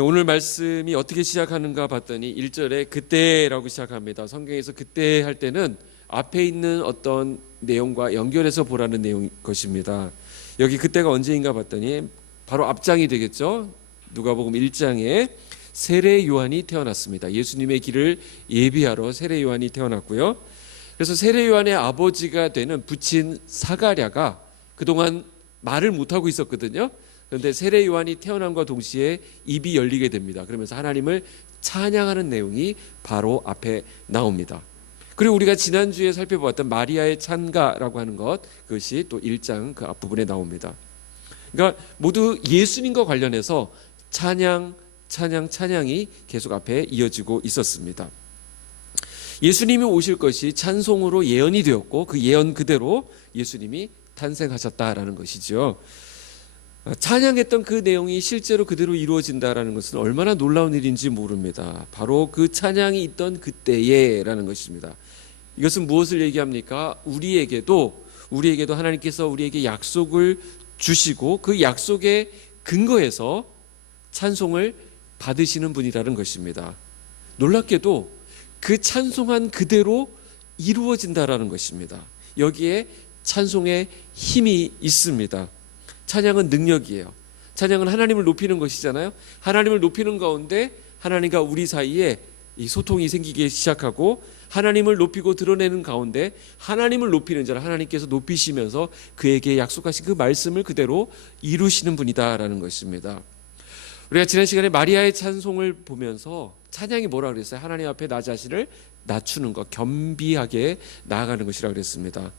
오늘 말씀이 어떻게 시작하는가 봤더니 1절에 그때라고 시작합니다. 성경에서 그때 할 때는 앞에 있는 어떤 내용과 연결해서 보라는 내용 것입니다. 여기 그때가 언제인가 봤더니 바로 앞장이 되겠죠. 누가복음 1장에 세례 요한이 태어났습니다. 예수님의 길을 예비하러 세례 요한이 태어났고요. 그래서 세례 요한의 아버지가 되는 부친 사가랴가 그동안 말을 못하고 있었거든요. 그런데 세례 요한이 태어남과 동시에 입이 열리게 됩니다. 그러면서 하나님을 찬양하는 내용이 바로 앞에 나옵니다. 그리고 우리가 지난주에 살펴보았던 마리아의 찬가라고 하는 것, 그것이 또 1장 그 앞부분에 나옵니다. 그러니까 모두 예수님과 관련해서 찬양이 계속 앞에 이어지고 있었습니다. 예수님이 오실 것이 찬송으로 예언이 되었고 그 예언 그대로 예수님이 탄생하셨다라는 것이죠. 찬양했던 그 내용이 실제로 그대로 이루어진다라는 것은 얼마나 놀라운 일인지 모릅니다. 바로 그 찬양이 있던 그때에라는 것입니다. 이것은 무엇을 얘기합니까? 우리에게도 하나님께서 우리에게 약속을 주시고 그 약속의 근거에서 찬송을 받으시는 분이라는 것입니다. 놀랍게도 그 찬송한 그대로 이루어진다라는 것입니다. 여기에 찬송의 힘이 있습니다. 찬양은 능력이에요. 찬양은 하나님을 높이는 것이잖아요. 하나님을 높이는 가운데 하나님과 우리 사이에 이 소통이 생기기 시작하고 하나님을 높이고 드러내는 가운데 하나님을 높이는 자를 하나님께서 높이시면서 그에게 약속하신 그 말씀을 그대로 이루시는 분이다라는 것입니다. 우리가 지난 시간에 마리아의 찬송을 보면서 찬양이 뭐라 그랬어요? 하나님 앞에 나 자신을 낮추는 것, 겸비하게 나아가는 것이라고 그랬습니다.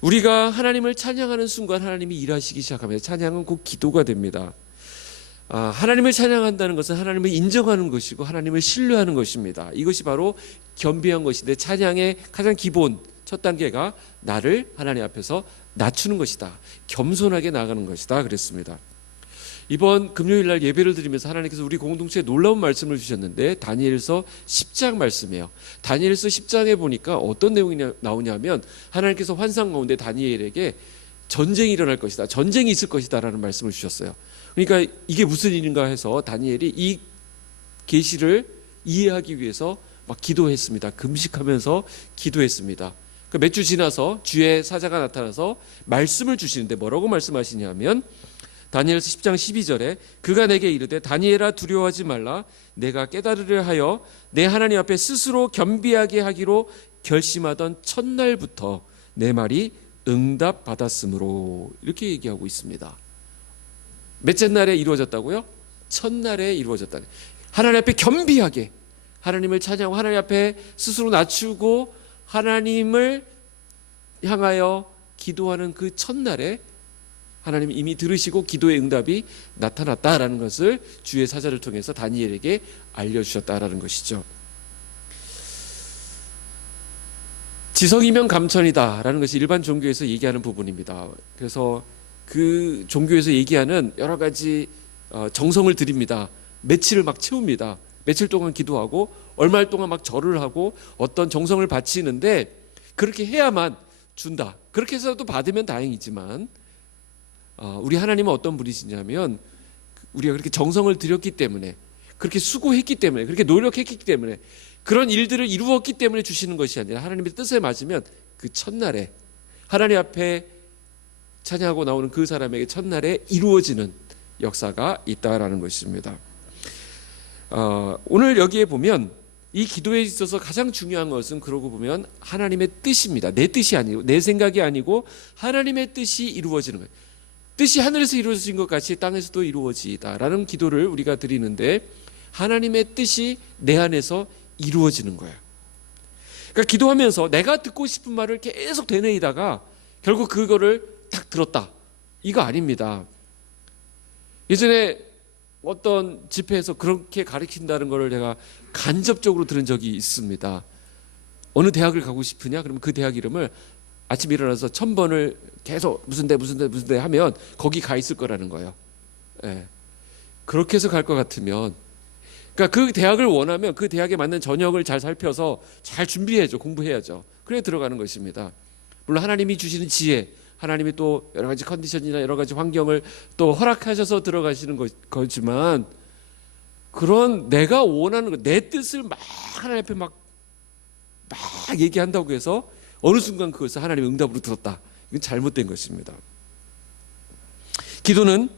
우리가 하나님을 찬양하는 순간 하나님이 일하시기 시작합니다. 찬양은 곧 기도가 됩니다. 하나님을 찬양한다는 것은 하나님을 인정하는 것이고 하나님을 신뢰하는 것입니다. 이것이 바로 겸비한 것인데 찬양의 가장 기본 첫 단계가 나를 하나님 앞에서 낮추는 것이다. 겸손하게 나아가는 것이다 그랬습니다. 이번 금요일날 예배를 드리면서 하나님께서 우리 공동체에 놀라운 말씀을 주셨는데 다니엘서 10장 말씀이에요. 다니엘서 10장에 보니까 어떤 내용이 나오냐면 하나님께서 환상 가운데 다니엘에게 전쟁이 일어날 것이다, 전쟁이 있을 것이다 라는 말씀을 주셨어요. 그러니까 이게 무슨 일인가 해서 다니엘이 이 계시를 이해하기 위해서 막 기도했습니다. 금식하면서 기도했습니다. 몇 주 지나서 주의 사자가 나타나서 말씀을 주시는데 뭐라고 말씀하시냐면 다니엘서 10장 12절에 그가 내게 이르되 다니엘아 두려워하지 말라 내가 깨달으려 하여 내 하나님 앞에 스스로 겸비하게 하기로 결심하던 첫날부터 내 말이 응답받았으므로 이렇게 얘기하고 있습니다. 몇째 날에 이루어졌다고요? 첫날에 이루어졌다. 하나님 앞에 겸비하게 하나님을 찬양하고 하나님 앞에 스스로 낮추고 하나님을 향하여 기도하는 그 첫날에 하나님이 이미 들으시고 기도의 응답이 나타났다라는 것을 주의 사자를 통해서 다니엘에게 알려주셨다라는 것이죠. 지성이면 감천이다라는 것이 일반 종교에서 얘기하는 부분입니다. 그래서 그 종교에서 얘기하는 여러 가지 정성을 드립니다. 며칠을 막 채웁니다. 며칠 동안 기도하고 얼마 동안 막 절을 하고 어떤 정성을 바치는데 그렇게 해야만 준다. 그렇게 해서도 받으면 다행이지만 우리 하나님은 어떤 분이시냐면 우리가 그렇게 정성을 들였기 때문에 그렇게 수고했기 때문에 그렇게 노력했기 때문에 그런 일들을 이루었기 때문에 주시는 것이 아니라 하나님의 뜻에 맞으면 그 첫날에 하나님 앞에 찬양하고 나오는 그 사람에게 첫날에 이루어지는 역사가 있다라는 것입니다. 오늘 여기에 보면 이 기도에 있어서 가장 중요한 것은 그러고 보면 하나님의 뜻입니다. 내 뜻이 아니고 내 생각이 아니고 하나님의 뜻이 이루어지는 거예요. 뜻이 하늘에서 이루어진 것 같이 땅에서도 이루어지다라는 기도를 우리가 드리는데 하나님의 뜻이 내 안에서 이루어지는 거예요. 그러니까 기도하면서 내가 듣고 싶은 말을 계속 되뇌이다가 결국 그거를 딱 들었다. 이거 아닙니다. 예전에 어떤 집회에서 그렇게 가르친다는 것을 내가 간접적으로 들은 적이 있습니다. 어느 대학을 가고 싶으냐? 그러면 그 대학 이름을 아침에 일어나서 1000번을 계속 무슨 대 하면 거기 가 있을 거라는 거예요. 예. 그렇게 해서 갈 것 같으면 그러니까 그 대학을 원하면 그 대학에 맞는 전형을 잘 살펴서 잘 준비해야죠. 공부해야죠. 그래 들어가는 것입니다. 물론 하나님이 주시는 지혜, 하나님이 또 여러 가지 컨디션이나 여러 가지 환경을 또 허락하셔서 들어가시는 거지만 그런 내가 원하는 것, 내 뜻을 막 하나님 앞에 막 얘기한다고 해서 어느 순간 그것을 하나님의 응답으로 들었다. 이건 잘못된 것입니다. 기도하는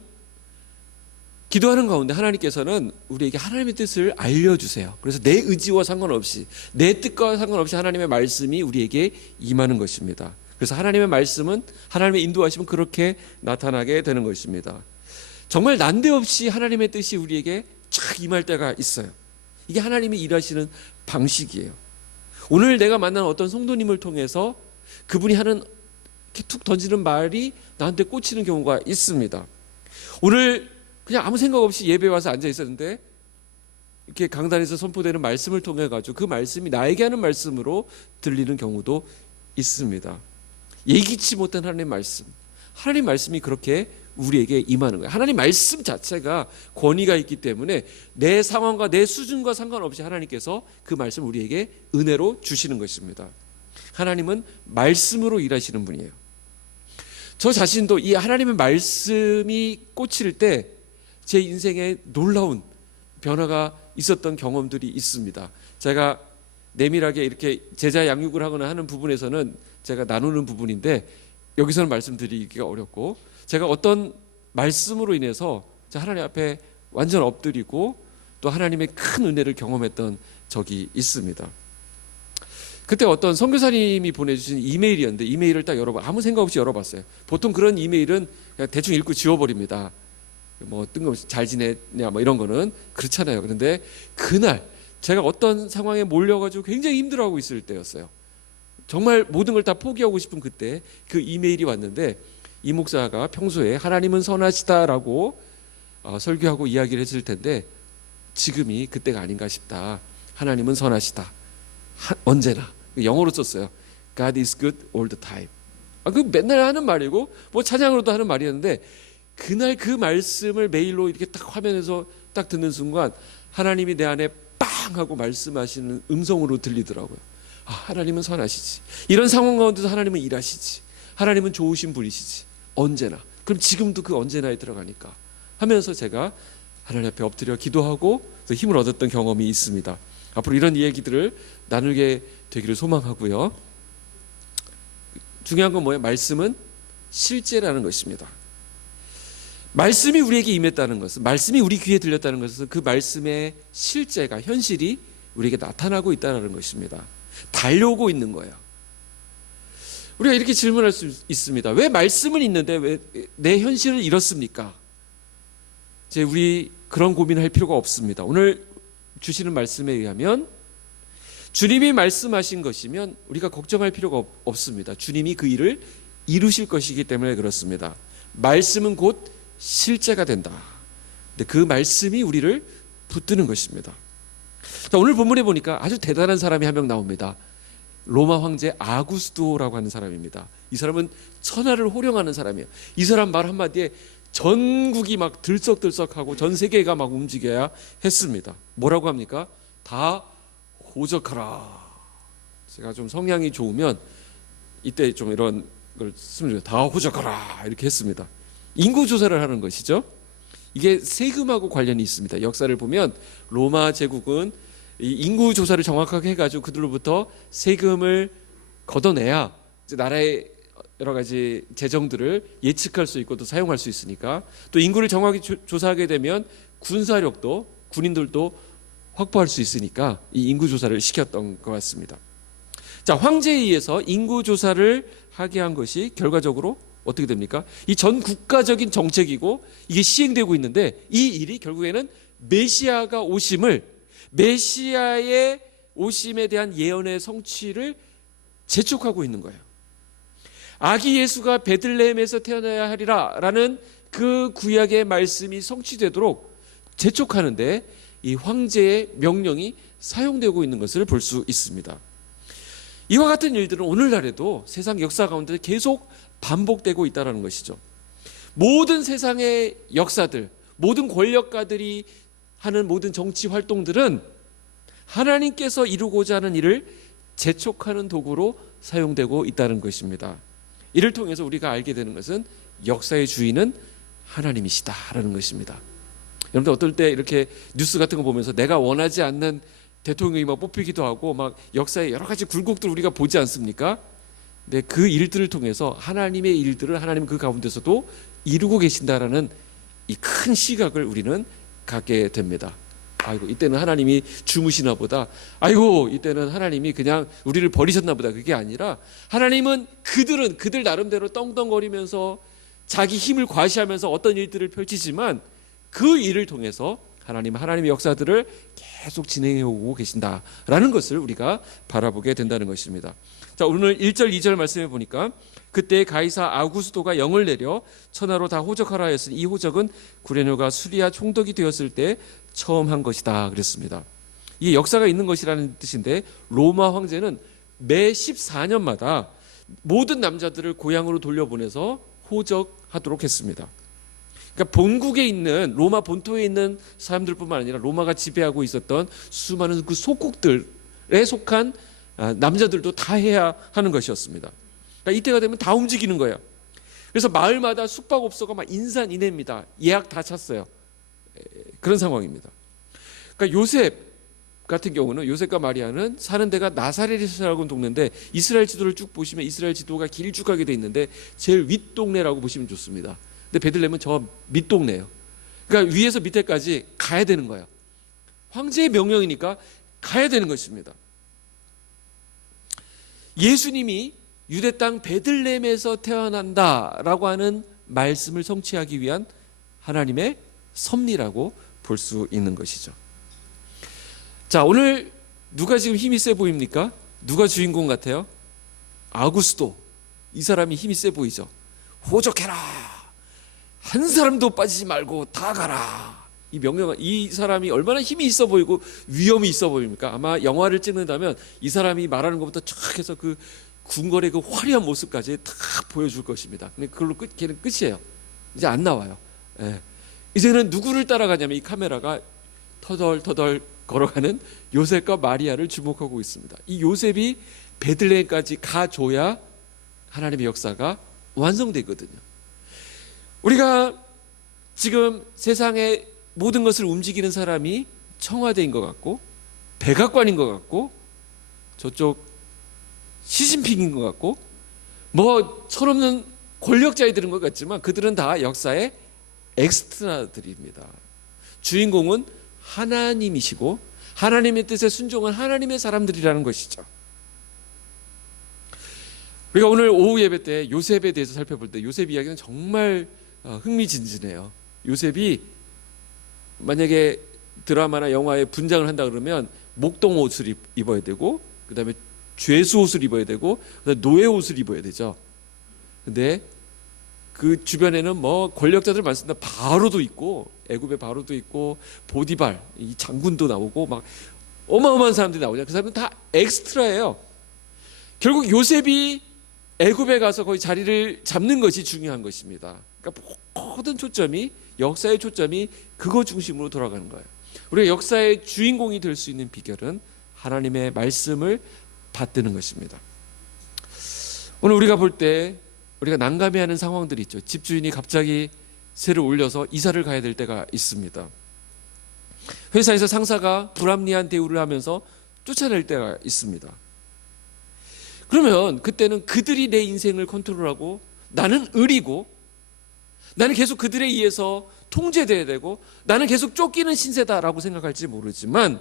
가운데 하나님께서는 우리에게 하나님의 뜻을 알려주세요. 그래서 내 의지와 상관없이, 내 뜻과 상관없이 하나님의 말씀이 우리에게 임하는 것입니다. 그래서 하나님의 말씀은, 하나님의 인도하심은 그렇게 나타나게 되는 것입니다. 정말 난데없이 하나님의 뜻이 우리에게 쫙 임할 때가 있어요. 이게 하나님이 일하시는 방식이에요. 오늘 내가 만난 어떤 성도님을 통해서 그분이 하는 이렇게 툭 던지는 말이 나한테 꽂히는 경우가 있습니다. 오늘 그냥 아무 생각 없이 예배 와서 앉아 있었는데 이렇게 강단에서 선포되는 말씀을 통해 가지고 그 말씀이 나에게 하는 말씀으로 들리는 경우도 있습니다. 예기치 못한 하나님의 말씀, 하나님 말씀이 그렇게 우리에게 임하는 거예요. 하나님 말씀 자체가 권위가 있기 때문에 내 상황과 내 수준과 상관없이 하나님께서 그 말씀을 우리에게 은혜로 주시는 것입니다. 하나님은 말씀으로 일하시는 분이에요. 저 자신도 이 하나님의 말씀이 꽂힐 때 제 인생에 놀라운 변화가 있었던 경험들이 있습니다. 제가 내밀하게 이렇게 제자 양육을 하거나 하는 부분에서는 제가 나누는 부분인데 여기서는 말씀드리기가 어렵고, 제가 어떤 말씀으로 인해서 하나님 앞에 완전 엎드리고 또 하나님의 큰 은혜를 경험했던 적이 있습니다. 그때 어떤 선교사님이 보내주신 이메일이었는데 이메일을 딱 아무 생각 없이 열어봤어요. 보통 그런 이메일은 그냥 대충 읽고 지워버립니다. 뭐 뜬금없이 잘 지냈냐 뭐 이런 거는 그렇잖아요. 그런데 그날 제가 어떤 상황에 몰려가지고 굉장히 힘들어하고 있을 때였어요. 정말 모든 걸 다 포기하고 싶은 그때 그 이메일이 왔는데, 이 목사가 평소에 하나님은 선하시다라고 설교하고 이야기를 했을 텐데 지금이 그때가 아닌가 싶다. 하나님은 선하시다. 언제나. 영어로 썼어요. God is good all the time. 그 맨날 하는 말이고 뭐 찬양으로도 하는 말이었는데, 그날 그 말씀을 메일로 이렇게 딱 화면에서 딱 듣는 순간 하나님이 내 안에 빵 하고 말씀하시는 음성으로 들리더라고요. 하나님은 선하시지. 이런 상황 가운데서 하나님은 일하시지. 하나님은 좋으신 분이시지. 언제나. 그럼 지금도 그 언제나에 들어가니까 하면서 제가 하나님 앞에 엎드려 기도하고 힘을 얻었던 경험이 있습니다. 앞으로 이런 이야기들을 나누게 되기를 소망하고요. 중요한 건 뭐예요? 말씀은 실제라는 것입니다. 말씀이 우리에게 임했다는 것은, 말씀이 우리 귀에 들렸다는 것은 그 말씀의 실제가, 현실이 우리에게 나타나고 있다는 것입니다. 달려오고 있는 거예요. 우리가 이렇게 질문할 수 있습니다. 왜 말씀은 있는데 왜 내 현실을 잃었습니까? 이제 우리 그런 고민을 할 필요가 없습니다. 오늘 주시는 말씀에 의하면 주님이 말씀하신 것이면 우리가 걱정할 필요가 없습니다. 주님이 그 일을 이루실 것이기 때문에 그렇습니다. 말씀은 곧 실제가 된다. 근데 그 말씀이 우리를 붙드는 것입니다. 자, 오늘 본문에 보니까 아주 대단한 사람이 한 명 나옵니다. 로마 황제 아구스도라고 하는 사람입니다. 이 사람은 천하를 호령하는 사람이에요. 이 사람 말 한마디에 전국이 막 들썩들썩하고 전 세계가 막 움직여야 했습니다. 뭐라고 합니까? 다 호적하라. 제가 좀 성향이 좋으면 이때 좀 이런 걸 쓰면 다 호적하라 이렇게 했습니다. 인구 조사를 하는 것이죠. 이게 세금하고 관련이 있습니다. 역사를 보면 로마 제국은 이 인구 조사를 정확하게 해가지고 그들로부터 세금을 걷어내야 나라의 여러 가지 재정들을 예측할 수 있고 또 사용할 수 있으니까, 또 인구를 정확히 조사하게 되면 군사력도, 군인들도 확보할 수 있으니까 이 인구 조사를 시켰던 것 같습니다. 자, 황제에 의해서 인구 조사를 하게 한 것이 결과적으로 어떻게 됩니까? 이 전 국가적인 정책이고 이게 시행되고 있는데, 이 일이 결국에는 메시아가 오심을, 메시아의 오심에 대한 예언의 성취를 재촉하고 있는 거예요. 아기 예수가 베들레헴에서 태어나야 하리라 라는 그 구약의 말씀이 성취되도록 재촉하는데 이 황제의 명령이 사용되고 있는 것을 볼 수 있습니다. 이와 같은 일들은 오늘날에도 세상 역사 가운데 계속 반복되고 있다는 것이죠. 모든 세상의 역사들, 모든 권력가들이 하는 모든 정치 활동들은 하나님께서 이루고자 하는 일을 재촉하는 도구로 사용되고 있다는 것입니다. 이를 통해서 우리가 알게 되는 것은 역사의 주인은 하나님이시다라는 것입니다. 여러분들 어떨 때 이렇게 뉴스 같은 거 보면서 내가 원하지 않는 대통령이 막 뽑히기도 하고 막 역사의 여러 가지 굴곡들 우리가 보지 않습니까? 근데 그 일들을 통해서 하나님의 일들을 하나님 그 가운데서도 이루고 계신다라는 이 큰 시각을 우리는 갖게 됩니다. 아이고 이때는 하나님이 주무시나 보다. 아이고 이때는 하나님이 그냥 우리를 버리셨나 보다. 그게 아니라 하나님은 그들 나름대로 떵떵거리면서 자기 힘을 과시하면서 어떤 일들을 펼치지만 그 일을 통해서 하나님의 역사들을 계속 진행해 오고 계신다라는 것을 우리가 바라보게 된다는 것입니다. 자, 오늘 1절 2절 말씀해 보니까 그때 가이사 아구스도가 영을 내려 천하로 다 호적하라 했으니 이 호적은 구레뇨가 수리아 총독이 되었을 때 처음 한 것이다 그랬습니다. 이게 역사가 있는 것이라는 뜻인데 로마 황제는 매 14년마다 모든 남자들을 고향으로 돌려보내서 호적하도록 했습니다. 그러니까 본국에 있는 로마 본토에 있는 사람들뿐만 아니라 로마가 지배하고 있었던 수많은 그 속국들에 속한 남자들도 다 해야 하는 것이었습니다. 그러니까 이때가 되면 다 움직이는 거예요. 그래서 마을마다 숙박업소가 막 인산인해입니다. 예약 다 찼어요. 그런 상황입니다. 그러니까 요셉 같은 경우는 요셉과 마리아는 사는 데가 나사렛이라고 하는 동네인데 이스라엘 지도를 쭉 보시면 이스라엘 지도가 길쭉하게 돼 있는데 제일 윗동네라고 보시면 좋습니다. 근데 베들레헴은 저 밑동네예요. 그러니까 위에서 밑에까지 가야 되는 거예요. 황제의 명령이니까 가야 되는 것입니다. 예수님이 유대 땅 베들레헴에서 태어난다라고 하는 말씀을 성취하기 위한 하나님의 섭리라고 볼 수 있는 것이죠. 자, 오늘 누가 지금 힘이 세 보입니까? 누가 주인공 같아요? 아구스도. 이 사람이 힘이 세 보이죠. 호적해라. 한 사람도 빠지지 말고 다 가라. 이 명령, 이 사람이 얼마나 힘이 있어 보이고 위험이 있어 보입니까? 아마 영화를 찍는다면 이 사람이 말하는 것부터 쫙 해서 그 궁궐의 그 화려한 모습까지 다 보여줄 것입니다. 근데 그걸로 걔는 끝이에요. 이제 안 나와요. 예. 이제는 누구를 따라가냐면 이 카메라가 터덜터덜 걸어가는 요셉과 마리아를 주목하고 있습니다. 이 요셉이 베들레헴까지 가줘야 하나님의 역사가 완성되거든요. 우리가 지금 세상의 모든 것을 움직이는 사람이 청와대인 것 같고 백악관인 것 같고 저쪽 시진핑인 것 같고 뭐 철없는 권력자들인 것 같지만 그들은 다 역사의 엑스트라들입니다. 주인공은 하나님이시고 하나님의 뜻에 순종한 하나님의 사람들이라는 것이죠. 우리가 오늘 오후 예배 때 요셉에 대해서 살펴볼 때 요셉 이야기는 정말 흥미진진해요. 요셉이 만약에 드라마나 영화에 분장을 한다 그러면 목동 옷을 입어야 되고 그 다음에 죄수 옷을 입어야 되고 그다음에 노예 옷을 입어야 되죠. 근데 그 주변에는 뭐 권력자들 많습니다. 바로도 있고 애굽의 바로도 있고 보디발 이 장군도 나오고 막 어마어마한 사람들이 나오잖아요. 그 사람들은 다 엑스트라예요. 결국 요셉이 애굽에 가서 거의 자리를 잡는 것이 중요한 것입니다. 그러니까 모든 초점이 역사의 초점이 그거 중심으로 돌아가는 거예요. 우리가 역사의 주인공이 될 수 있는 비결은 하나님의 말씀을 받드는 것입니다. 오늘 우리가 볼 때 우리가 난감해하는 상황들이 있죠. 집주인이 갑자기 세를 올려서 이사를 가야 될 때가 있습니다. 회사에서 상사가 불합리한 대우를 하면서 쫓아낼 때가 있습니다. 그러면 그때는 그들이 내 인생을 컨트롤하고 나는 을이고 나는 계속 그들에 의해서 통제돼야 되고 나는 계속 쫓기는 신세다라고 생각할지 모르지만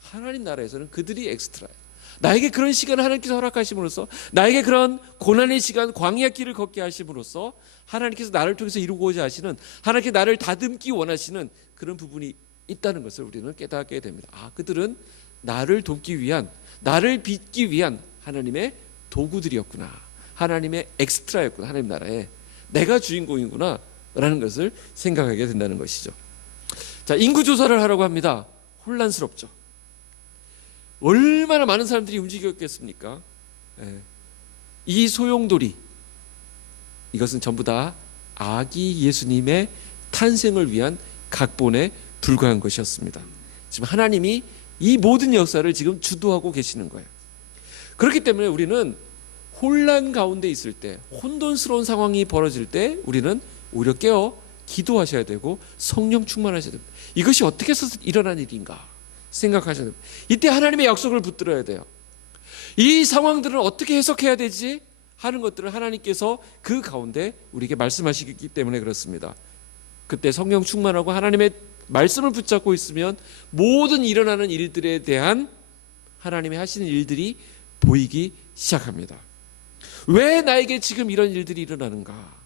하나님 나라에서는 그들이 엑스트라예요. 나에게 그런 시간을 하나님께서 허락하심으로써 나에게 그런 고난의 시간 광야 길을 걷게 하심으로써 하나님께서 나를 통해서 이루고자 하시는 하나님께 나를 다듬기 원하시는 그런 부분이 있다는 것을 우리는 깨닫게 됩니다. 아, 그들은 나를 돕기 위한 나를 빚기 위한 하나님의 도구들이었구나. 하나님의 엑스트라였구나. 하나님 나라에 내가 주인공이구나 라는 것을 생각하게 된다는 것이죠. 자, 인구조사를 하라고 합니다. 혼란스럽죠. 얼마나 많은 사람들이 움직였겠습니까? 이 소용돌이 이것은 전부 다 아기 예수님의 탄생을 위한 각본에 불과한 것이었습니다. 지금 하나님이 이 모든 역사를 지금 주도하고 계시는 거예요. 그렇기 때문에 우리는 혼란 가운데 있을 때 혼돈스러운 상황이 벌어질 때 우리는 오히려 깨어 기도하셔야 되고 성령 충만하셔야 됩니다. 이것이 어떻게 해서 일어난 일인가 생각하셔야 됩니다. 이때 하나님의 약속을 붙들어야 돼요. 이 상황들을 어떻게 해석해야 되지 하는 것들을 하나님께서 그 가운데 우리에게 말씀하시기 때문에 그렇습니다. 그때 성령 충만하고 하나님의 말씀을 붙잡고 있으면 모든 일어나는 일들에 대한 하나님의 하시는 일들이 보이기 시작합니다. 왜 나에게 지금 이런 일들이 일어나는가?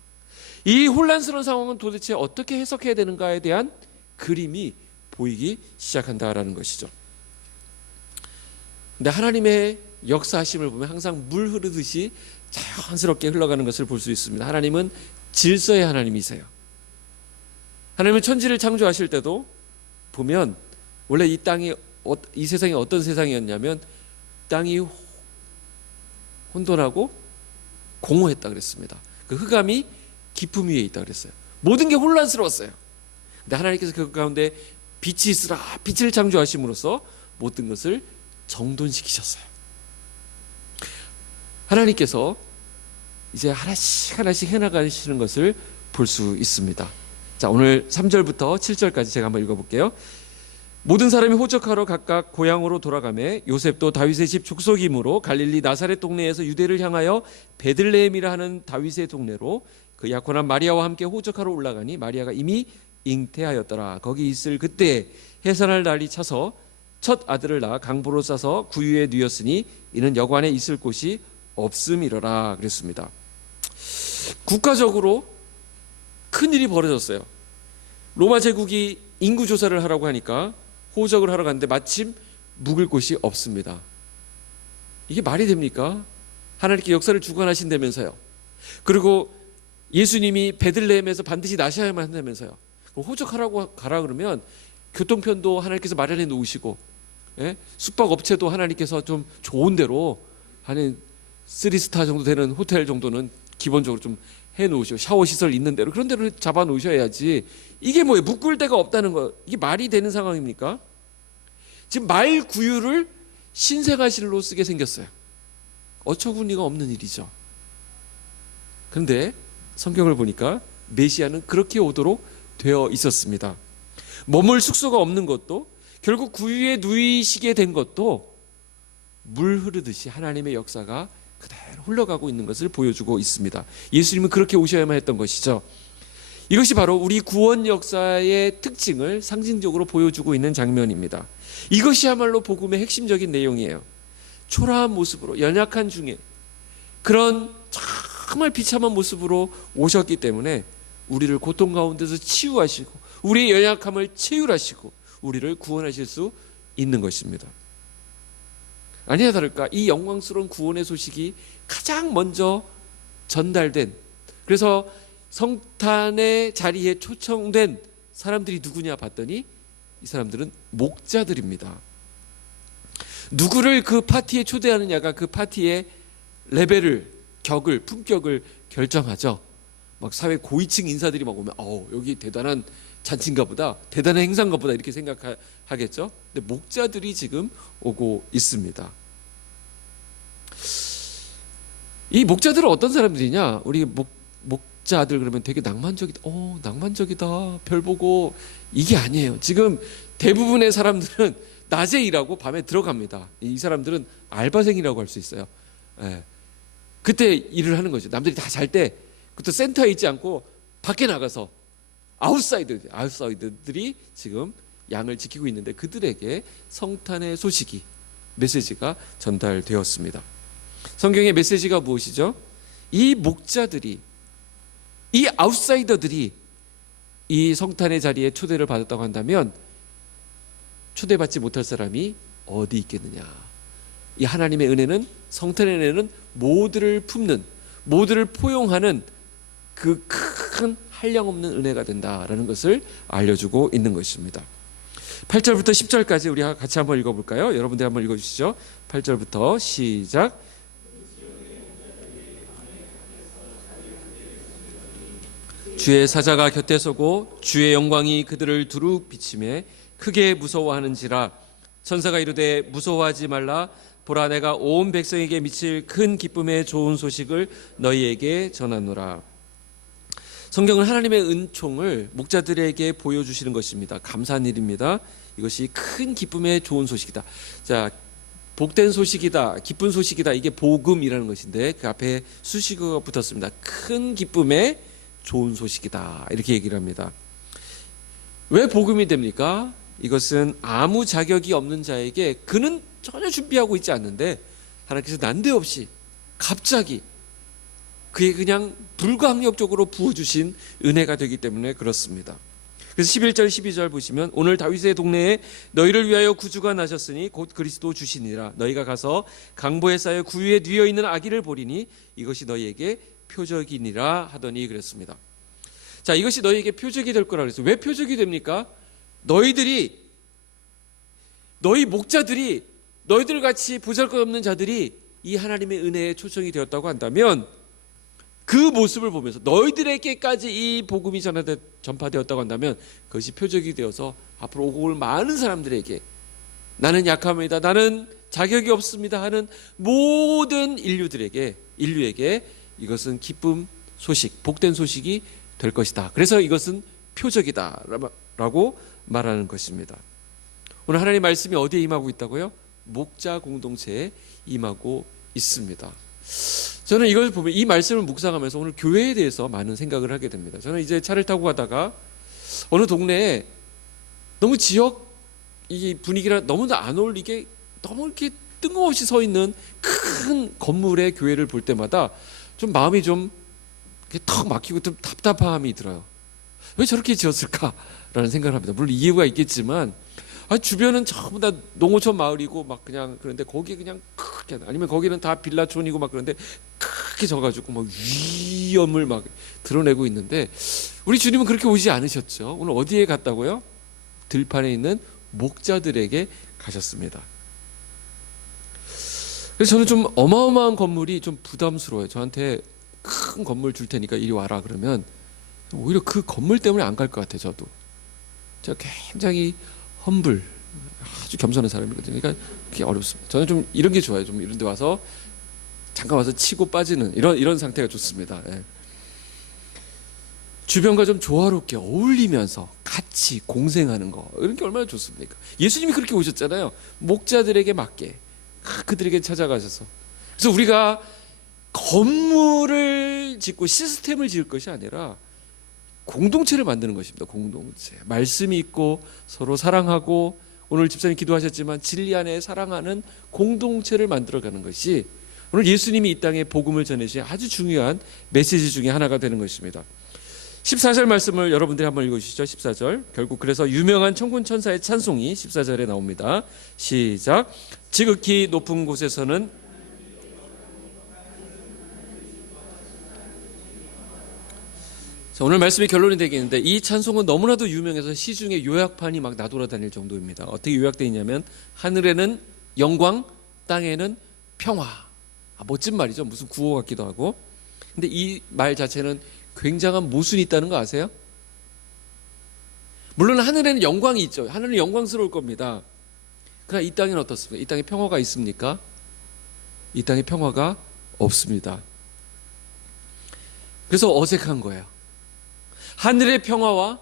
이 혼란스러운 상황은 도대체 어떻게 해석해야 되는가에 대한 그림이 보이기 시작한다라는 것이죠. 근데 하나님의 역사하심을 보면 항상 물 흐르듯이 자연스럽게 흘러가는 것을 볼 수 있습니다. 하나님은 질서의 하나님이세요. 하나님은 천지를 창조하실 때도 보면 원래 이 땅이 이 세상이 어떤 세상이었냐면 땅이 혼돈하고 공허했다 그랬습니다. 그 흑암이 깊음 위에 있다 그랬어요. 모든 게 혼란스러웠어요. 근데 하나님께서 그 가운데 빛이 있으라 빛을 창조하심으로써 모든 것을 정돈시키셨어요. 하나님께서 이제 하나씩 하나씩 해나가시는 것을 볼 수 있습니다. 자, 오늘 3절부터 7절까지 제가 한번 읽어볼게요. 모든 사람이 호적하러 각각 고향으로 돌아가매 요셉도 다윗의 집 족속이므로 갈릴리 나사렛 동네에서 유대를 향하여 베들레헴이라 하는 다윗의 동네로 그 약혼한 마리아와 함께 호적하러 올라가니 마리아가 이미 잉태하였더라. 거기 있을 그때 해산할 날이 차서 첫 아들을 낳아 강보로 싸서 구유에 누였으니 이는 여관에 있을 곳이 없음이러라 그랬습니다. 국가적으로 큰 일이 벌어졌어요. 로마 제국이 인구 조사를 하라고 하니까 호적을 하러 갔는데 마침 묵을 곳이 없습니다. 이게 말이 됩니까? 하나님께 역사를 주관하신다면서요. 그리고 예수님이 베들레헴에서 반드시 나셔야만 한다면서요. 호적하라고 가라 그러면 교통편도 하나님께서 마련해 놓으시고, 예? 숙박업체도 하나님께서 좀 좋은 데로 한 3스타 정도 되는 호텔 정도는 기본적으로 좀 해놓으시고 샤워 시설 있는 대로 그런 데로 잡아 놓으셔야지. 이게 뭐예요? 묶을 데가 없다는 거, 이게 말이 되는 상황입니까? 지금 말 구유를 신생아실로 쓰게 생겼어요. 어처구니가 없는 일이죠. 그런데 성경을 보니까 메시아는 그렇게 오도록 되어 있었습니다. 머물 숙소가 없는 것도, 결국 구유에 누이시게 된 것도 물 흐르듯이 하나님의 역사가 그대로 흘러가고 있는 것을 보여주고 있습니다. 예수님은 그렇게 오셔야만 했던 것이죠. 이것이 바로 우리 구원 역사의 특징을 상징적으로 보여주고 있는 장면입니다. 이것이야말로 복음의 핵심적인 내용이에요. 초라한 모습으로, 연약한 중에 그런 정말 비참한 모습으로 오셨기 때문에 우리를 고통 가운데서 치유하시고 우리의 연약함을 체휼하시고 우리를 구원하실 수 있는 것입니다. 아니나 다를까 이 영광스러운 구원의 소식이 가장 먼저 전달된, 그래서 성탄의 자리에 초청된 사람들이 누구냐 봤더니 이 사람들은 목자들입니다. 누구를 그 파티에 초대하느냐가 그 파티의 레벨을, 격을, 품격을 결정하죠. 막 사회 고위층 인사들이 막 오면 여기 대단한 잔치인가 보다, 대단한 행사인가 보다 이렇게 생각하겠죠. 근데 목자들이 지금 오고 있습니다. 이 목자들은 어떤 사람들이냐? 우리 목자들 그러면 되게 낭만적이다. 낭만적이다. 별 보고, 이게 아니에요. 지금 대부분의 사람들은 낮에 일하고 밤에 들어갑니다. 이 사람들은 알바생이라고 할 수 있어요. 예. 그때 일을 하는 거죠. 남들이 다 잘 때 그때 센터에 있지 않고 밖에 나가서 아웃사이더들이 지금 양을 지키고 있는데 그들에게 성탄의 소식이, 메시지가 전달되었습니다. 성경의 메시지가 무엇이죠? 이 목자들이, 이 아웃사이더들이 이 성탄의 자리에 초대를 받았다고 한다면 초대받지 못할 사람이 어디 있겠느냐. 이 하나님의 은혜는, 성탄의 은혜는 모두를 품는, 모두를 포용하는 그 큰 한량없는 은혜가 된다라는 것을 알려주고 있는 것입니다. 8절부터 10절까지 우리 같이 한번 읽어볼까요? 여러분들 한번 읽어주시죠. 8절부터 시작. 주의 사자가 곁에 서고 주의 영광이 그들을 두루 비치매 크게 무서워하는지라. 천사가 이르되 무서워하지 말라. 보라, 내가 온 백성에게 미칠 큰 기쁨의 좋은 소식을 너희에게 전하노라. 성경은 하나님의 은총을 목자들에게 보여주시는 것입니다. 감사한 일입니다. 이것이 큰 기쁨의 좋은 소식이다. 자, 복된 소식이다, 기쁜 소식이다, 이게 복음이라는 것인데 그 앞에 수식어가 붙었습니다. 큰 기쁨의 좋은 소식이다, 이렇게 얘기를 합니다. 왜 복음이 됩니까? 이것은 아무 자격이 없는 자에게 그는 전혀 준비하고 있지 않는데 하나님께서 난데없이 갑자기 그의 그냥 불가항력적으로 부어주신 은혜가 되기 때문에 그렇습니다. 그래서 11절 12절 보시면 오늘 다윗의 동네에 너희를 위하여 구주가 나셨으니 곧 그리스도 주시니라. 너희가 가서 강보에 쌓여 구유에 뉘어 있는 아기를 보리니 이것이 너희에게 표적이니라 하더니 그랬습니다. 자, 이것이 너희에게 표적이 될 거라 그랬어요. 왜 표적이 됩니까? 너희 목자들이, 너희들 같이 보잘것없는 자들이 이 하나님의 은혜에 초청이 되었다고 한다면 그 모습을 보면서 너희들에게까지 이 복음이 전파되었다고 한다면 그것이 표적이 되어서 앞으로 오고 올 많은 사람들에게 나는 약합니다, 나는 자격이 없습니다 하는 모든 인류에게 이것은 기쁨 소식, 복된 소식이 될 것이다. 그래서 이것은 표적이다 라고 말하는 것입니다. 오늘 하나님의 말씀이 어디에 임하고 있다고요? 목자 공동체에 임하고 있습니다. 저는 이걸 보면 이 말씀을 묵상하면서 오늘 교회에 대해서 많은 생각을 하게 됩니다. 저는 이제 차를 타고 가다가 어느 동네에 너무 지역 이 분위기랑 너무나 안 어울리게 너무 이렇게 뜬금없이 서 있는 큰 건물의 교회를 볼 때마다 좀 마음이 좀 턱 막히고 좀 답답함이 들어요. 왜 저렇게 지었을까라는 생각을 합니다. 물론 이유가 있겠지만 주변은 전부 다 농어촌 마을이고 막 그냥 그런데 거기 그냥 크게, 아니면 거기는 다 빌라촌이고 막 그런데 크게 져가지고 막 위험을 막 드러내고 있는데 우리 주님은 그렇게 오지 않으셨죠. 오늘 어디에 갔다고요? 들판에 있는 목자들에게 가셨습니다. 그래서 저는 좀 어마어마한 건물이 좀 부담스러워요. 저한테 큰 건물 줄 테니까 이리 와라 그러면 오히려 그 건물 때문에 안 갈 것 같아요. 저도 제가 굉장히 험블, 아주 겸손한 사람이거든요. 그러니까 그게 어렵습니다. 저는 좀 이런 게 좋아요. 좀 이런 데 와서 잠깐 와서 치고 빠지는 이런 상태가 좋습니다. 예. 주변과 좀 조화롭게 어울리면서 같이 공생하는 거, 이런 게 얼마나 좋습니까? 예수님이 그렇게 오셨잖아요. 목자들에게 맞게 그들에게 찾아가셔서. 그래서 우리가 건물을 짓고 시스템을 지을 것이 아니라 공동체를 만드는 것입니다. 공동체. 말씀이 있고 서로 사랑하고 오늘 집사님 기도하셨지만 진리 안에 사랑하는 공동체를 만들어가는 것이 오늘 예수님이 이 땅에 복음을 전해주신 아주 중요한 메시지 중에 하나가 되는 것입니다. 14절 말씀을 여러분들이 한번 읽어주시죠. 14절. 결국 그래서 유명한 천군 천사의 찬송이 14절에 나옵니다. 시작. 지극히 높은 곳에서는 자, 오늘 말씀이 결론이 되겠는데 이 찬송은 너무나도 유명해서 시중에 요약판이 막 나돌아다닐 정도입니다. 어떻게 요약되어 있냐면 하늘에는 영광, 땅에는 평화. 멋진 말이죠. 무슨 구호 같기도 하고. 근데 이 말 자체는 굉장한 모순이 있다는 거 아세요? 물론 하늘에는 영광이 있죠. 하늘은 영광스러울 겁니다. 그러나 이 땅에는 어떻습니까? 이 땅에 평화가 있습니까? 이 땅에 평화가 없습니다. 그래서 어색한 거예요. 하늘의 평화와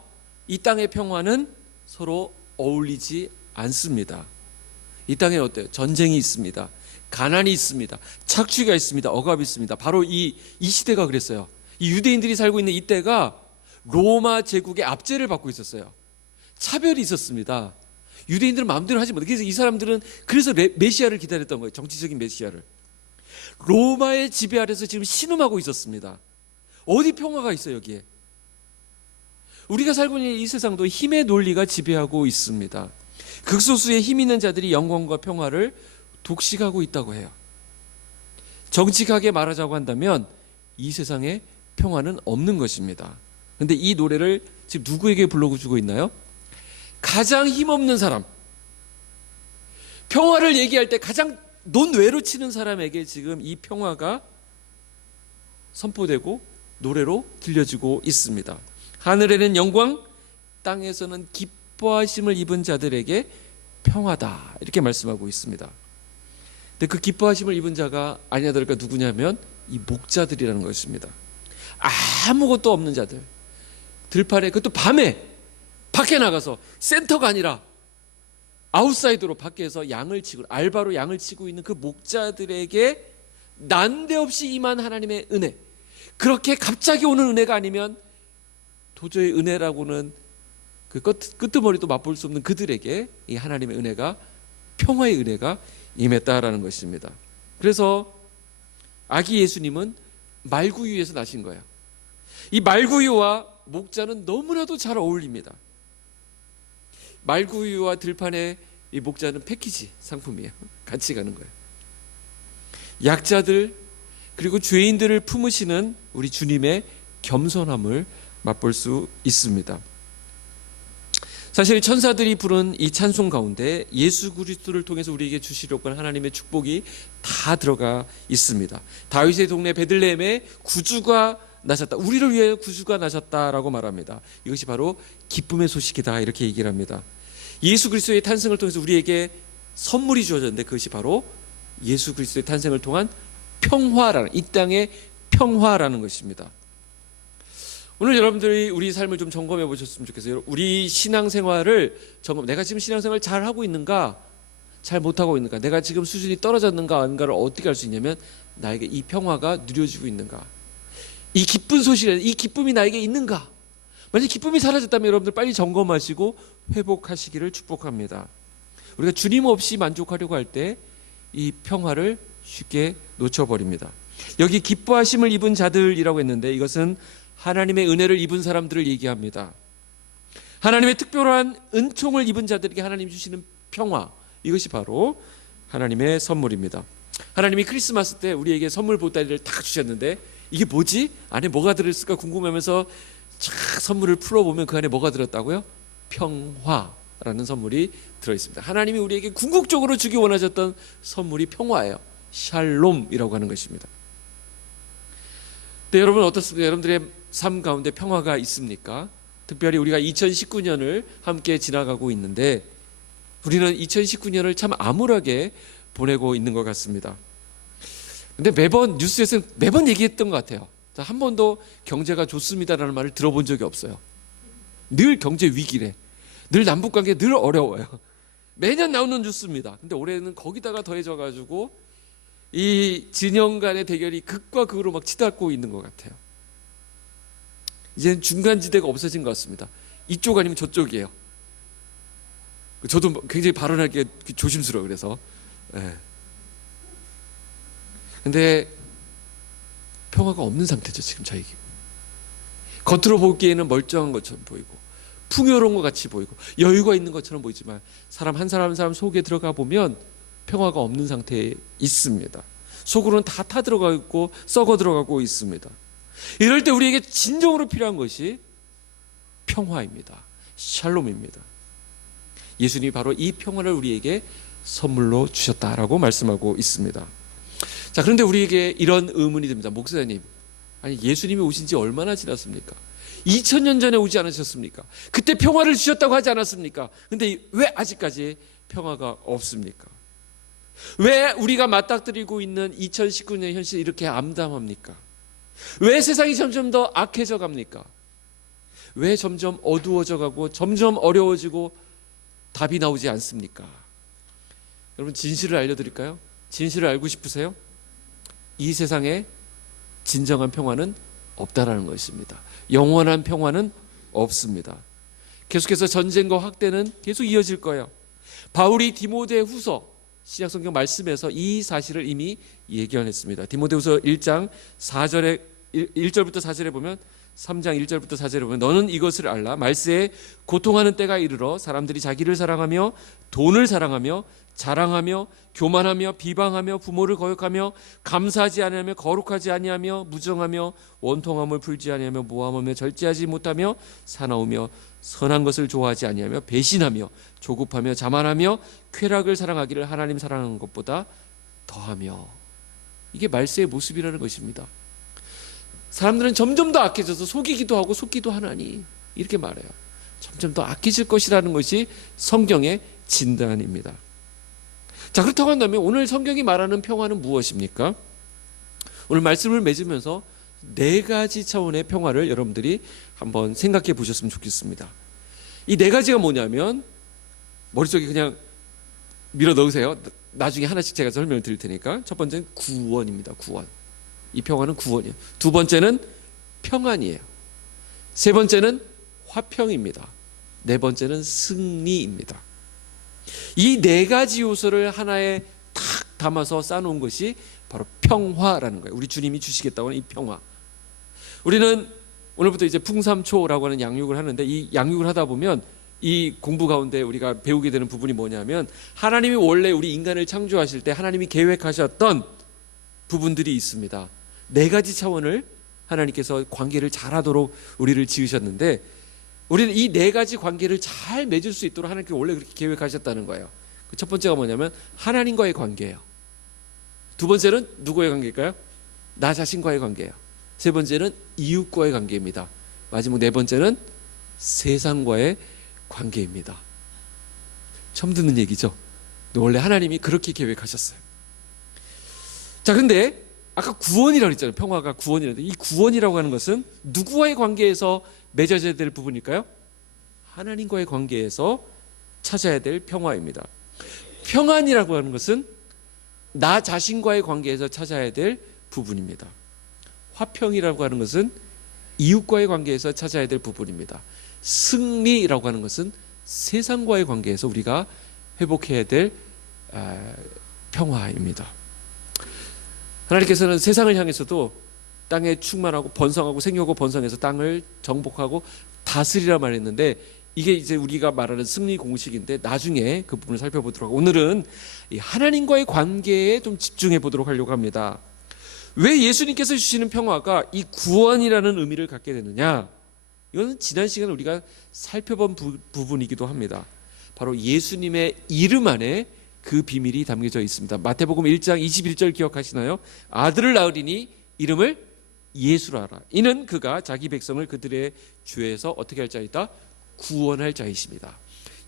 이 땅의 평화는 서로 어울리지 않습니다. 이 땅에 어때요? 전쟁이 있습니다. 가난이 있습니다. 착취가 있습니다. 억압이 있습니다. 바로 이 시대가 그랬어요. 이 유대인들이 살고 있는 이때가 로마 제국의 압제를 받고 있었어요. 차별이 있었습니다. 유대인들은 마음대로 하지 못해요. 그래서 이 사람들은 그래서 메시아를 기다렸던 거예요. 정치적인 메시아를. 로마의 지배 아래서 지금 신음하고 있었습니다. 어디 평화가 있어요, 여기에? 우리가 살고 있는 이 세상도 힘의 논리가 지배하고 있습니다. 극소수의 힘 있는 자들이 영광과 평화를 독식하고 있다고 해요. 정직하게 말하자고 한다면 이 세상에 평화는 없는 것입니다. 그런데 이 노래를 지금 누구에게 불러주고 있나요? 가장 힘없는 사람, 평화를 얘기할 때 가장 논외로 치는 사람에게 지금 이 평화가 선포되고 노래로 들려지고 있습니다. 하늘에는 영광, 땅에서는 기뻐하심을 입은 자들에게 평화다, 이렇게 말씀하고 있습니다. 근데 그 기뻐하심을 입은 자가 아니나 다를까 누구냐면 이 목자들이라는 것입니다. 아무것도 없는 자들, 들판에, 그것도 밤에 밖에 나가서 센터가 아니라 아웃사이더로 밖에서 양을 치고 알바로 양을 치고 있는 그 목자들에게 난데없이 임한 하나님의 은혜, 그렇게 갑자기 오는 은혜가 아니면 도저히 은혜라고는 그 끄트머리도 맛볼 수 없는 그들에게 이 하나님의 은혜가, 평화의 은혜가 임했다라는 것입니다. 그래서 아기 예수님은 말구유에서 나신 거예요. 이 말구유와 목자는 너무나도 잘 어울립니다. 말구유와 들판의 이 목자는 패키지 상품이에요. 같이 가는 거예요. 약자들 그리고 죄인들을 품으시는 우리 주님의 겸손함을 맛볼 수 있습니다. 사실 천사들이 부른 이 찬송 가운데 예수 그리스도를 통해서 우리에게 주시려고 하는 하나님의 축복이 다 들어가 있습니다. 다윗의 동네 베들레헴에 구주가 나셨다, 우리를 위해 구주가 나셨다라고 말합니다. 이것이 바로 기쁨의 소식이다, 이렇게 얘기를 합니다. 예수 그리스도의 탄생을 통해서 우리에게 선물이 주어졌는데 그것이 바로 예수 그리스도의 탄생을 통한 평화라는, 이 땅의 평화라는 것입니다. 오늘 여러분들이 우리 삶을 좀 점검해 보셨으면 좋겠어요. 우리 신앙생활을 내가 지금 신앙생활 잘 하고 있는가, 잘 못하고 있는가, 내가 지금 수준이 떨어졌는가 아닌가를 어떻게 알 수 있냐면 나에게 이 평화가 누려지고 있는가, 이 기쁜 소식이, 이 기쁨이 나에게 있는가. 만약 기쁨이 사라졌다면 여러분들 빨리 점검하시고 회복하시기를 축복합니다. 우리가 주님 없이 만족하려고 할 때 이 평화를 쉽게 놓쳐버립니다. 여기 기뻐하심을 입은 자들이라고 했는데 이것은 하나님의 은혜를 입은 사람들을 얘기합니다. 하나님의 특별한 은총을 입은 자들에게 하나님이 주시는 평화, 이것이 바로 하나님의 선물입니다. 하나님이 크리스마스 때 우리에게 선물 보따리를 딱 주셨는데 이게 뭐지? 안에 뭐가 들었을까 궁금하면서 쫙 선물을 풀어보면 그 안에 뭐가 들었다고요? 평화라는 선물이 들어있습니다. 하나님이 우리에게 궁극적으로 주기 원하셨던 선물이 평화예요. 샬롬이라고 하는 것입니다. 네, 여러분 어떻습니까? 여러분들의 삶 가운데 평화가 있습니까? 특별히 우리가 2019년을 함께 지나가고 있는데 우리는 2019년을 참 암울하게 보내고 있는 것 같습니다. 근데 매번 뉴스에서 매번 얘기했던 것 같아요. 한 번도 경제가 좋습니다라는 말을 들어본 적이 없어요. 늘 경제 위기래, 늘 남북관계 늘 어려워요. 매년 나오는 뉴스입니다. 근데 올해는 거기다가 더해져 가지고 이 진영 간의 대결이 극과 극으로 막 치닫고 있는 것 같아요. 이제는 중간지대가 없어진 것 같습니다. 이쪽 아니면 저쪽이에요. 저도 굉장히 발언하기 조심스러워요. 그래서 근데 평화가 없는 상태죠. 지금 저에게 겉으로 보기에는 멀쩡한 것처럼 보이고 풍요로운 것 같이 보이고 여유가 있는 것처럼 보이지만 사람 한 사람 한 사람 속에 들어가 보면 평화가 없는 상태에 있습니다. 속으로는 다 타들어가 있고 썩어 들어가고 있습니다. 이럴 때 우리에게 진정으로 필요한 것이 평화입니다. 샬롬입니다. 예수님이 바로 이 평화를 우리에게 선물로 주셨다라고 말씀하고 있습니다. 자, 그런데 우리에게 이런 의문이 듭니다. 목사님, 아니 예수님이 오신 지 얼마나 지났습니까? 2000년 전에 오지 않으셨습니까? 그때 평화를 주셨다고 하지 않았습니까? 근데 왜 아직까지 평화가 없습니까? 왜 우리가 맞닥뜨리고 있는 2019년 현실이 이렇게 암담합니까? 왜 세상이 점점 더 악해져 갑니까? 왜 점점 어두워져 가고 점점 어려워지고 답이 나오지 않습니까? 여러분 진실을 알려드릴까요? 진실을 알고 싶으세요? 이 세상에 진정한 평화는 없다라는 것입니다. 영원한 평화는 없습니다. 계속해서 전쟁과 확대는 계속 이어질 거예요. 바울이 디모데 후서 신약성경 말씀에서 이 사실을 이미 예견했습니다. 디모데후서 1장 4절에 1절부터 4절에 보면 3장 1절부터 4절에 보면 너는 이것을 알라. 말세에 고통하는 때가 이르러 사람들이 자기를 사랑하며 돈을 사랑하며 자랑하며 교만하며 비방하며 부모를 거역하며 감사하지 아니하며 거룩하지 아니하며 무정하며 원통함을 풀지 아니하며 모함하며 절제하지 못하며 사나우며 선한 것을 좋아하지 아니하며 배신하며 조급하며 자만하며 쾌락을 사랑하기를 하나님 사랑하는 것보다 더하며. 이게 말세의 모습이라는 것입니다. 사람들은 점점 더 악해져서 속이기도 하고 속기도 하나니 이렇게 말해요. 점점 더 악해질 것이라는 것이 성경의 진단입니다. 자, 그렇다고 한다면 오늘 성경이 말하는 평화는 무엇입니까? 오늘 말씀을 맺으면서 네 가지 차원의 평화를 여러분들이 한번 생각해 보셨으면 좋겠습니다. 이 네 가지가 뭐냐면 머릿속에 그냥 밀어 넣으세요. 나중에 하나씩 제가 설명을 드릴 테니까. 첫 번째는 구원입니다. 구원. 이 평화는 구원이에요. 두 번째는 평안이에요. 세 번째는 화평입니다. 네 번째는 승리입니다. 이 네 가지 요소를 하나에 탁 담아서 쌓아놓은 것이 바로 평화라는 거예요. 우리 주님이 주시겠다고 하는 이 평화. 우리는 오늘부터 이제 풍삼초라고 하는 양육을 하는데, 이 양육을 하다 보면 이 공부 가운데 우리가 배우게 되는 부분이 뭐냐면, 하나님이 원래 우리 인간을 창조하실 때 하나님이 계획하셨던 부분들이 있습니다. 네 가지 차원을 하나님께서 관계를 잘하도록 우리를 지으셨는데, 우리는 이 네 가지 관계를 잘 맺을 수 있도록 하나님께서 원래 그렇게 계획하셨다는 거예요. 첫 번째가 뭐냐면 하나님과의 관계예요. 두 번째는 누구의 관계일까요? 나 자신과의 관계예요. 세 번째는 이웃과의 관계입니다. 마지막 네 번째는 세상과의 관계입니다. 처음 듣는 얘기죠. 원래 하나님이 그렇게 계획하셨어요. 자, 근데 아까 구원이라고 했잖아요. 평화가 구원이라는데, 이 구원이라고 하는 것은 누구와의 관계에서 맺어져야 될 부분일까요? 하나님과의 관계에서 찾아야 될 평화입니다. 평안이라고 하는 것은 나 자신과의 관계에서 찾아야 될 부분입니다. 화평이라고 하는 것은 이웃과의 관계에서 찾아야 될 부분입니다. 승리라고 하는 것은 세상과의 관계에서 우리가 회복해야 될 평화입니다. 하나님께서는 세상을 향해서도 땅에 충만하고 번성하고 생육하고 번성해서 땅을 정복하고 다스리라 말했는데, 이게 이제 우리가 말하는 승리 공식인데 나중에 그 부분을 살펴보도록 하고, 오늘은 이 하나님과의 관계에 좀 집중해 보도록 하려고 합니다. 왜 예수님께서 주시는 평화가 이 구원이라는 의미를 갖게 되느냐? 이건 지난 시간에 우리가 살펴본 부분이기도 합니다. 바로 예수님의 이름 안에 그 비밀이 담겨져 있습니다. 마태복음 1장 21절 기억하시나요? 아들을 낳으리니 이름을 예수라 하라. 이는 그가 자기 백성을 그들의 죄에서 어떻게 할 자이다? 구원할 자이십니다.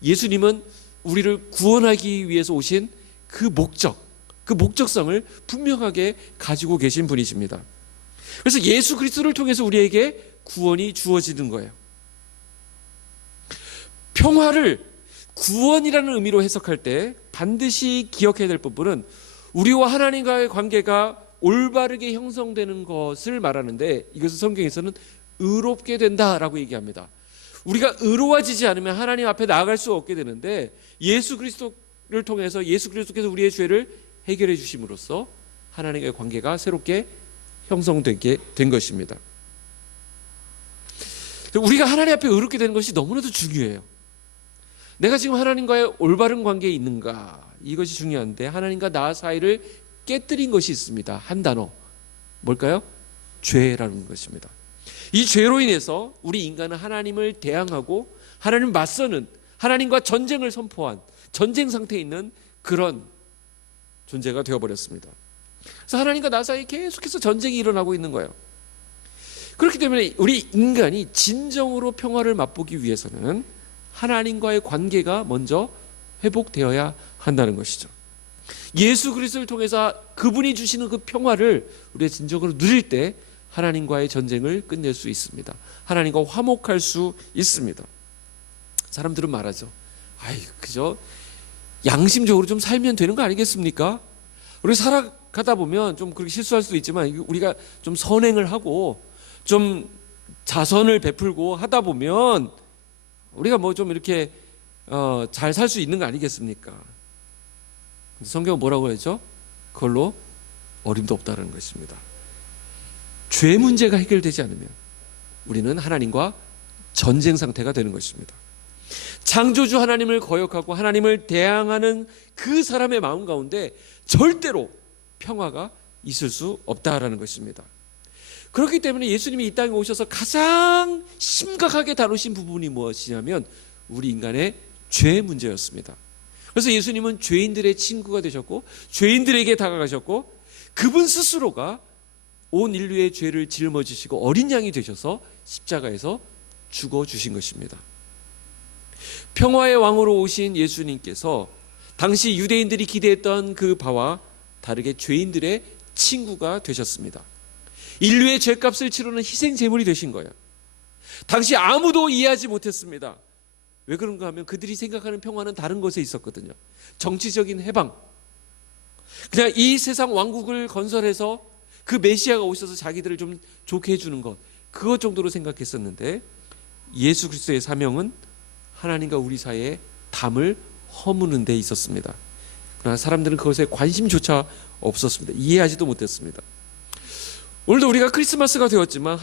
예수님은 우리를 구원하기 위해서 오신 그 목적, 그 목적성을 분명하게 가지고 계신 분이십니다. 그래서 예수 그리스도를 통해서 우리에게 구원이 주어지는 거예요. 평화를 구원이라는 의미로 해석할 때 반드시 기억해야 될 부분은 우리와 하나님과의 관계가 올바르게 형성되는 것을 말하는데, 이것을 성경에서는 의롭게 된다라고 얘기합니다. 우리가 의로워지지 않으면 하나님 앞에 나아갈 수 없게 되는데, 예수 그리스도를 통해서 예수 그리스도께서 우리의 죄를 해결해 주심으로써 하나님과의 관계가 새롭게 형성되게 된 것입니다. 우리가 하나님 앞에 의롭게 되는 것이 너무나도 중요해요. 내가 지금 하나님과의 올바른 관계에 있는가, 이것이 중요한데, 하나님과 나 사이를 깨뜨린 것이 있습니다. 한 단어, 뭘까요? 죄라는 것입니다. 이 죄로 인해서 우리 인간은 하나님을 대항하고 하나님을 맞서는, 하나님과 전쟁을 선포한, 전쟁 상태에 있는 그런 존재가 되어버렸습니다. 그래서 하나님과 나 사이에 계속해서 전쟁이 일어나고 있는 거예요. 그렇기 때문에 우리 인간이 진정으로 평화를 맛보기 위해서는 하나님과의 관계가 먼저 회복되어야 한다는 것이죠. 예수 그리스도를 통해서 그분이 주시는 그 평화를 우리가 진정으로 누릴 때 하나님과의 전쟁을 끝낼 수 있습니다. 하나님과 화목할 수 있습니다. 사람들은 말하죠. 아이, 그저 양심적으로 좀 살면 되는 거 아니겠습니까? 우리 살아가다 보면 좀 그렇게 실수할 수도 있지만, 우리가 좀 선행을 하고 좀 자선을 베풀고 하다 보면 우리가 뭐 좀 이렇게 잘 살 수 있는 거 아니겠습니까? 성경은 뭐라고 했죠? 그걸로 어림도 없다는 것입니다. 죄 문제가 해결되지 않으면 우리는 하나님과 전쟁 상태가 되는 것입니다. 창조주 하나님을 거역하고 하나님을 대항하는 그 사람의 마음 가운데 절대로 평화가 있을 수 없다라는 것입니다. 그렇기 때문에 예수님이 이 땅에 오셔서 가장 심각하게 다루신 부분이 무엇이냐면 우리 인간의 죄 문제였습니다. 그래서 예수님은 죄인들의 친구가 되셨고 죄인들에게 다가가셨고 그분 스스로가 온 인류의 죄를 짊어지시고 어린 양이 되셔서 십자가에서 죽어주신 것입니다. 평화의 왕으로 오신 예수님께서 당시 유대인들이 기대했던 그 바와 다르게 죄인들의 친구가 되셨습니다. 인류의 죄값을 치르는 희생 제물이 되신 거예요. 당시 아무도 이해하지 못했습니다. 왜 그런가 하면 그들이 생각하는 평화는 다른 것에 있었거든요. 정치적인 해방, 그냥 이 세상 왕국을 건설해서 그 메시아가 오셔서 자기들을 좀 좋게 해주는 것, 그것 정도로 생각했었는데, 예수 그리스도의 사명은 하나님과 우리 사이에 담을 허무는 데 있었습니다. 그러나 사람들은 그것에 관심조차 없었습니다. 이해하지도 못했습니다. 오늘도 우리가 크리스마스가 되었지만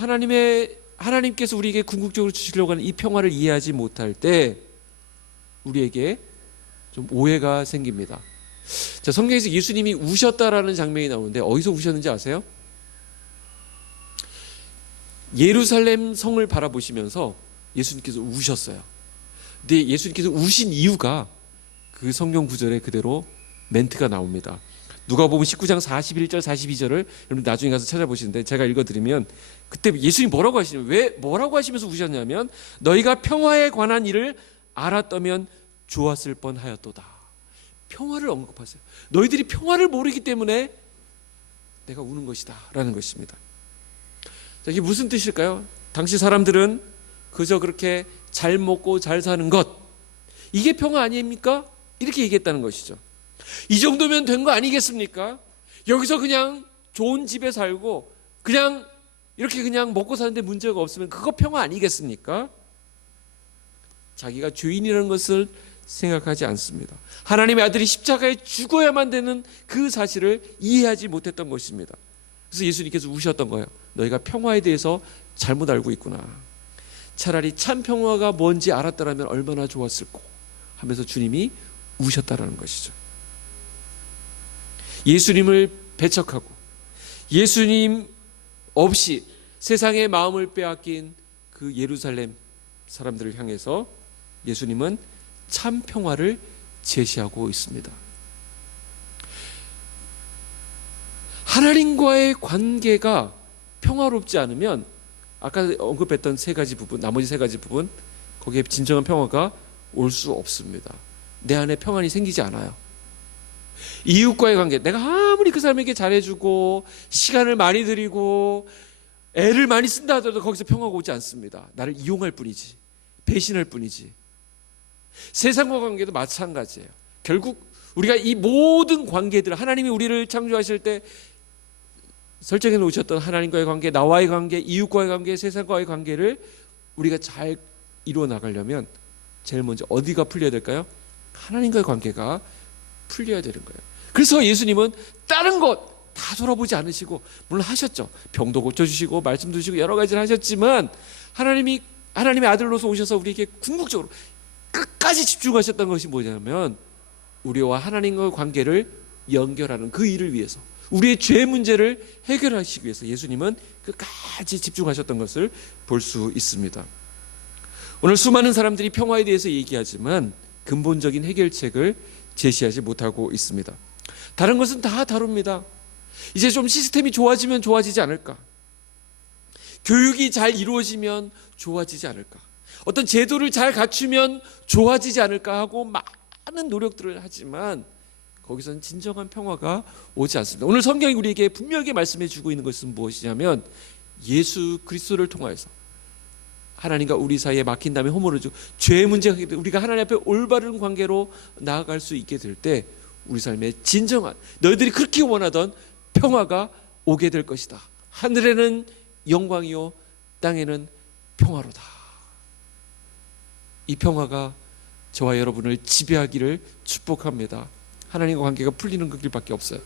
하나님께서 우리에게 궁극적으로 주시려고 하는 이 평화를 이해하지 못할 때 우리에게 좀 오해가 생깁니다. 자, 성경에서 예수님이 우셨다라는 장면이 나오는데 어디서 우셨는지 아세요? 예루살렘 성을 바라보시면서 예수님께서 우셨어요. 근데 예수님께서 우신 이유가 그 성경 구절에 그대로 멘트가 나옵니다. 누가복음 19장 41절 42절을 여러분 나중에 가서 찾아보시는데, 제가 읽어드리면 그때 예수님이 뭐라고 하시냐면, 왜 뭐라고 하시면서 우셨냐면, 너희가 평화에 관한 일을 알았다면 좋았을 뻔하였도다. 평화를 언급하세요. 너희들이 평화를 모르기 때문에 내가 우는 것이다 라는 것입니다. 자, 이게 무슨 뜻일까요? 당시 사람들은 그저 그렇게 잘 먹고 잘 사는 것, 이게 평화 아닙니까? 이렇게 얘기했다는 것이죠. 이 정도면 된 거 아니겠습니까? 여기서 그냥 좋은 집에 살고 그냥 이렇게 그냥 먹고 사는데 문제가 없으면 그거 평화 아니겠습니까? 자기가 죄인이라는 것을 생각하지 않습니다. 하나님의 아들이 십자가에 죽어야만 되는 그 사실을 이해하지 못했던 것입니다. 그래서 예수님께서 우셨던 거예요. 너희가 평화에 대해서 잘못 알고 있구나. 차라리 참 평화가 뭔지 알았더라면 얼마나 좋았을꼬 하면서 주님이 우셨다라는 것이죠. 예수님을 배척하고 예수님 없이 세상의 마음을 빼앗긴 그 예루살렘 사람들을 향해서 예수님은 참 평화를 제시하고 있습니다. 하나님과의 관계가 평화롭지 않으면 아까 언급했던 세 가지 부분, 나머지 세 가지 부분, 거기에 진정한 평화가 올 수 없습니다. 내 안에 평안이 생기지 않아요. 이웃과의 관계, 내가 아무리 그 사람에게 잘해주고 시간을 많이 들이고 애를 많이 쓴다 하더라도 거기서 평화가 오지 않습니다. 나를 이용할 뿐이지, 배신할 뿐이지. 세상과 관계도 마찬가지예요. 결국 우리가 이 모든 관계들, 하나님이 우리를 창조하실 때 설정해 놓으셨던 하나님과의 관계, 나와의 관계, 이웃과의 관계, 세상과의 관계를 우리가 잘 이루어 나가려면 제일 먼저 어디가 풀려야 될까요? 하나님과의 관계가 풀려야 되는 거예요. 그래서 예수님은 다른 것 다 돌아보지 않으시고, 물론 하셨죠. 병도 고쳐주시고 말씀도 주시고 여러 가지를 하셨지만, 하나님의 아들로서 오셔서 우리에게 궁극적으로 끝까지 집중하셨던 것이 뭐냐면, 우리와 하나님과의 관계를 연결하는 그 일을 위해서, 우리의 죄 문제를 해결하시기 위해서 예수님은 끝까지 집중하셨던 것을 볼 수 있습니다. 오늘 수많은 사람들이 평화에 대해서 얘기하지만 근본적인 해결책을 제시하지 못하고 있습니다. 다른 것은 다 다릅니다. 이제 좀 시스템이 좋아지면 좋아지지 않을까? 교육이 잘 이루어지면 좋아지지 않을까? 어떤 제도를 잘 갖추면 좋아지지 않을까 하고 많은 노력들을 하지만 거기서는 진정한 평화가 오지 않습니다. 오늘 성경이 우리에게 분명하게 말씀해 주고 있는 것은 무엇이냐면, 예수 그리스도를 통하여서 하나님과 우리 사이에 막힌 다음에 허물을 주고 죄의 문제가 있기 때문에 우리가 하나님 앞에 올바른 관계로 나아갈 수 있게 될 때 우리 삶에 진정한, 너희들이 그렇게 원하던 평화가 오게 될 것이다. 하늘에는 영광이요 땅에는 평화로다. 이 평화가 저와 여러분을 지배하기를 축복합니다. 하나님과 관계가 풀리는 그 길밖에 없어요.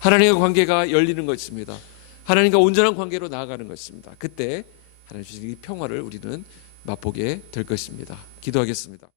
하나님과 관계가 열리는 것입니다. 하나님과 온전한 관계로 나아가는 것입니다. 그때 하나님 주신 이 평화를 우리는 맛보게 될 것입니다. 기도하겠습니다.